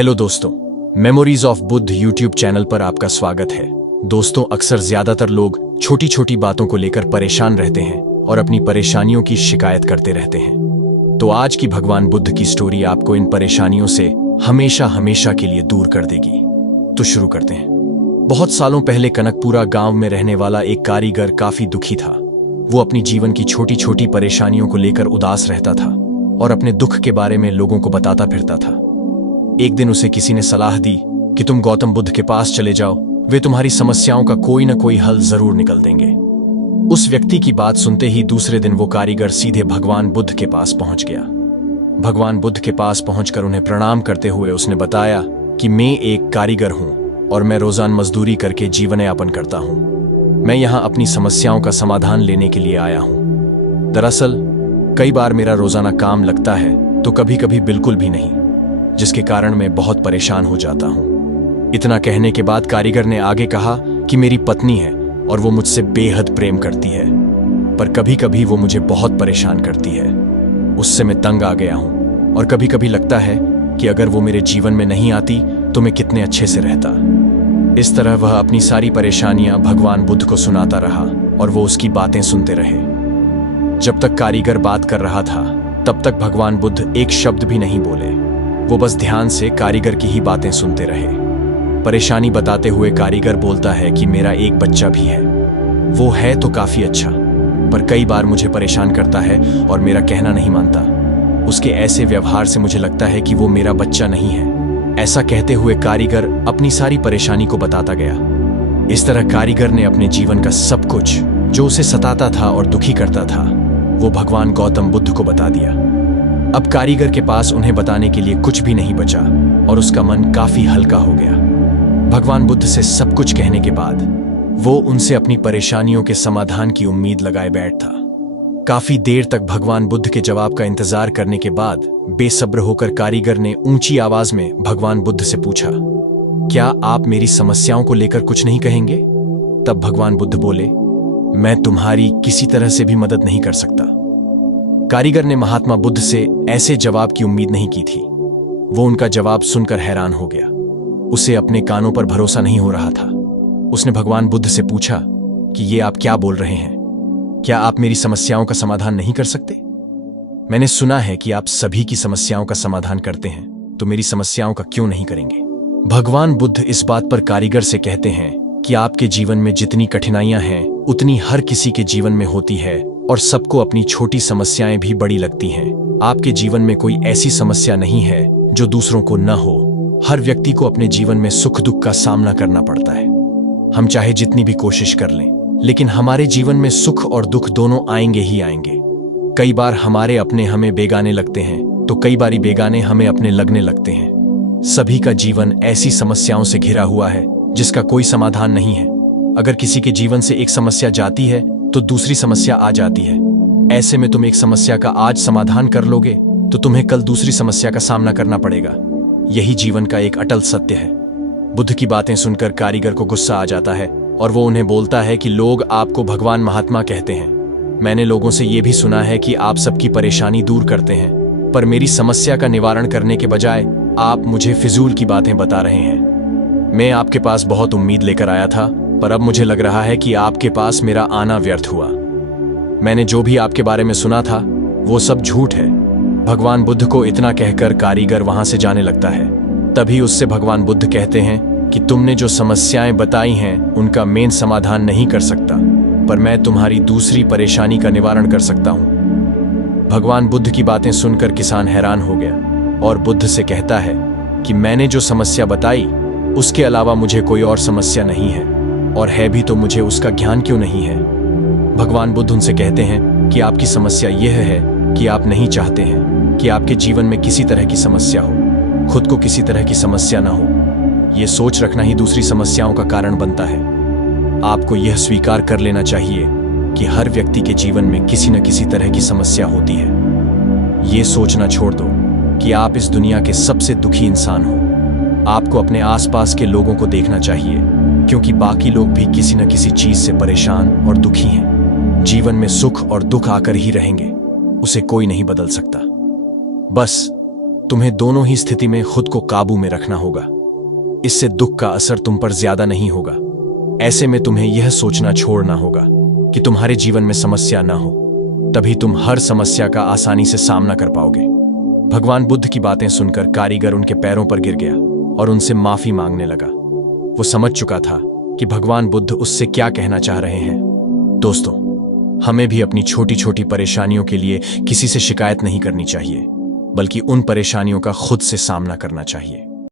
Hello दोस्तों, memories of Buddha YouTube channel पर आपका स्वागत है। दोस्तों, अक्सर ज्यादातर लोग छोटी छोटी बातों को लेकर परेशान रहते हैं और अपनी परेशानियों की शिकायत करते रहते हैं। तो आज की भगवान बुद्ध की स्टोरी आपको इन परेशानियों से हमेशा हमेशा के लिए दूर कर देगी। तो शुरू करते हैं। बहुत सालों पहले कनकपुरा गांव में रहने वाला एक कारीगर काफी दुखी था। वो अपनी जीवन की छोटी छोटी परेशानियों को लेकर उदास रहता था और अपने दुख के बारे में लोगों को बताता फिरता था। एक दिन उसे किसी ने सलाह दी कि तुम गौतम बुद्ध के पास चले जाओ, वे तुम्हारी समस्याओं का कोई ना कोई हल जरूर निकल देंगे। उस व्यक्ति की बात सुनते ही दूसरे दिन वो कारीगर सीधे भगवान बुद्ध के पास पहुंच गया। भगवान बुद्ध के पास पहुंचकर उन्हें प्रणाम करते हुए उसने बताया कि मैं एक कारीगर हूं और मैं रोजाना मजदूरी करके जीवन यापन करता हूं। मैं यहां अपनी समस्याओं का समाधान लेने के लिए आया हूं। दरअसल कई बार मेरा रोजाना काम लगता है तो कभी कभी बिल्कुल भी नहीं, जिसके कारण मैं बहुत परेशान हो जाता हूं। इतना कहने के बाद कारीगर ने आगे कहा कि मेरी पत्नी है और वो मुझसे बेहद प्रेम करती है, पर कभी कभी वो मुझे बहुत परेशान करती है। उससे मैं तंग आ गया हूं और कभी कभी लगता है कि अगर वो मेरे जीवन में नहीं आती तो मैं कितने अच्छे से रहता। इस तरह वह अपनी सारी परेशानियां भगवान बुद्ध को सुनाता रहा और वो उसकी बातें सुनते रहे। जब तक कारीगर बात कर रहा था तब तक भगवान बुद्ध एक शब्द भी नहीं बोले। वो बस ध्यान से कारीगर की ही बातें सुनते रहे। परेशानी बताते हुए कारीगर बोलता है कि मेरा एक बच्चा भी है। वो है तो काफी अच्छा, पर कई बार मुझे परेशान करता है और मेरा कहना नहीं मानता। उसके ऐसे व्यवहार से मुझे लगता है कि वो मेरा बच्चा नहीं है। ऐसा कहते हुए कारीगर अपनी सारी परेशानी को बताता गया। इस तरह कारीगर ने अपने जीवन का सब कुछ जो उसे सताता था और दुखी करता था वो भगवान गौतम बुद्ध को बता दिया। अब कारीगर के पास उन्हें बताने के लिए कुछ भी नहीं बचा और उसका मन काफी हल्का हो गया। भगवान बुद्ध से सब कुछ कहने के बाद वो उनसे अपनी परेशानियों के समाधान की उम्मीद लगाए बैठा। काफी देर तक भगवान बुद्ध के जवाब का इंतजार करने के बाद बेसब्र होकर कारीगर ने ऊंची आवाज में भगवान बुद्ध से पूछा, क्या आप मेरी समस्याओं को लेकर कुछ नहीं कहेंगे? तब भगवान बुद्ध बोले, मैं तुम्हारी किसी तरह से भी मदद नहीं कर सकता। कारीगर ने महात्मा बुद्ध से ऐसे जवाब की उम्मीद नहीं की थी। वो उनका जवाब सुनकर हैरान हो गया। उसे अपने कानों पर भरोसा नहीं हो रहा था। उसने भगवान बुद्ध से पूछा कि ये आप क्या बोल रहे हैं? क्या आप मेरी समस्याओं का समाधान नहीं कर सकते? मैंने सुना है कि आप सभी की समस्याओं का समाधान करते हैं, तो मेरी समस्याओं का क्यों नहीं करेंगे? भगवान बुद्ध इस बात पर कारीगर से कहते हैं कि आपके जीवन में जितनी कठिनाइयां हैं उतनी हर किसी के जीवन में होती है और सबको अपनी छोटी समस्याएं भी बड़ी लगती हैं। आपके जीवन में कोई ऐसी समस्या नहीं है जो दूसरों को न हो। हर व्यक्ति को अपने जीवन में सुख दुख का सामना करना पड़ता है। हम चाहे जितनी भी कोशिश कर लें, लेकिन हमारे जीवन में सुख और दुख दोनों आएंगे ही आएंगे। कई बार हमारे अपने हमें बेगाने लगते हैं तो कई बारी बेगाने हमें अपने लगने लगते हैं। सभी का जीवन ऐसी समस्याओं से घिरा हुआ है जिसका कोई समाधान नहीं है। अगर किसी के जीवन से एक समस्या जाती है तो दूसरी समस्या आ जाती है। ऐसे में तुम एक समस्या का आज समाधान कर लोगे तो तुम्हें कल दूसरी समस्या का सामना करना पड़ेगा। यही जीवन का एक अटल सत्य है। बुद्ध की बातें सुनकर कारीगर को गुस्सा आ जाता है और वो उन्हें बोलता है कि लोग आपको भगवान महात्मा कहते हैं। मैंने लोगों से ये भी सुना है कि आप सबकी परेशानी दूर करते हैं, पर मेरी समस्या का निवारण करने के बजाय आप मुझे फिजूल की बातें बता रहे हैं। मैं आपके पास बहुत उम्मीद लेकर आया था, पर अब मुझे लग रहा है कि आपके पास मेरा आना व्यर्थ हुआ। मैंने जो भी आपके बारे में सुना था वो सब झूठ है। भगवान बुद्ध को इतना कहकर कारीगर वहां से जाने लगता है। तभी उससे भगवान बुद्ध कहते हैं कि तुमने जो समस्याएं बताई हैं उनका मैं समाधान नहीं कर सकता, पर मैं तुम्हारी दूसरी परेशानी का निवारण कर सकता हूं। भगवान बुद्ध की बातें सुनकर किसान हैरान हो गया और बुद्ध से कहता है कि मैंने जो समस्या बताई उसके अलावा मुझे कोई और समस्या नहीं है, और है भी तो मुझे उसका ज्ञान क्यों नहीं है? भगवान बुद्ध उनसे कहते हैं कि आपकी समस्या यह है कि आप नहीं चाहते हैं कि आपके जीवन में किसी तरह की समस्या हो, खुद को किसी तरह की समस्या ना हो। यह सोच रखना ही दूसरी समस्याओं का कारण बनता है। आपको यह स्वीकार कर लेना चाहिए कि हर व्यक्ति के जीवन में किसी न किसी तरह की समस्या होती है। यह सोचना छोड़ दो कि आप इस दुनिया के सबसे दुखी इंसान हो। आपको अपने आसपास के लोगों को देखना चाहिए, क्योंकि बाकी लोग भी किसी न किसी चीज से परेशान और दुखी हैं। जीवन में सुख और दुख आकर ही रहेंगे, उसे कोई नहीं बदल सकता। बस तुम्हें दोनों ही स्थिति में खुद को काबू में रखना होगा। इससे दुख का असर तुम पर ज्यादा नहीं होगा। ऐसे में तुम्हें यह सोचना छोड़ना होगा कि तुम्हारे जीवन में समस्या ना हो, तभी तुम हर समस्या का आसानी से सामना कर पाओगे। भगवान बुद्ध की बातें सुनकर कारीगर उनके पैरों पर गिर गया और उनसे माफी मांगने लगा। वो समझ चुका था कि भगवान बुद्ध उससे क्या कहना चाह रहे हैं। दोस्तों, हमें भी अपनी छोटी छोटी परेशानियों के लिए किसी से शिकायत नहीं करनी चाहिए, बल्कि उन परेशानियों का खुद से सामना करना चाहिए।